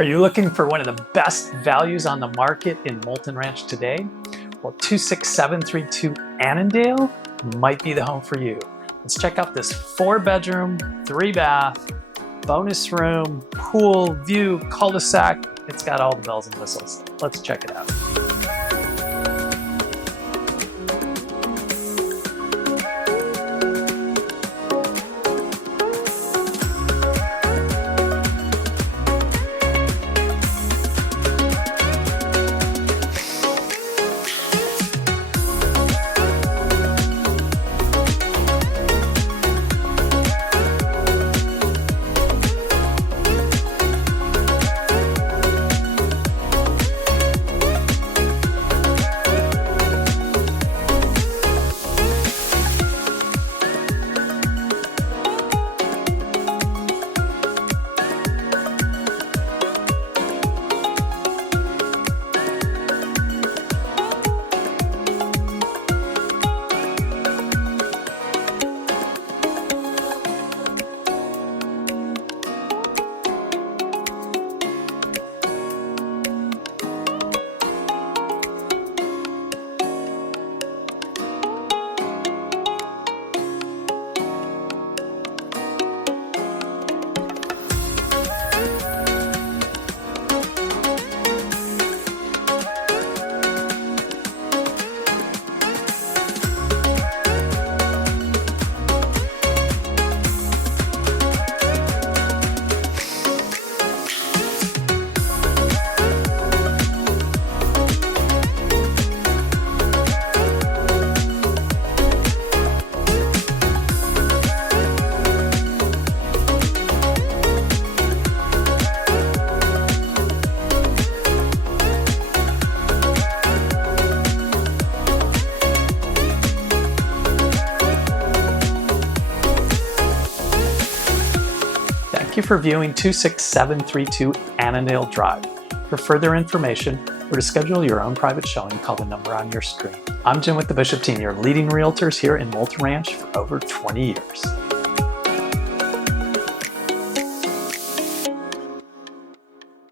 Are you looking for one of the best values on the market in Moulton Ranch today? Well, 26732 Anadale might be the home for you. Let's check out this 4-bedroom, 3-bath, bonus room, pool, view, cul-de-sac. It's got all the bells and whistles. Let's check it out. Thank you for viewing 26732 Anadale Drive. For further information or to schedule your own private showing, call the number on your screen. I'm Jim with the Bishop team, your leading realtors here in Moulton Ranch for over 20 years.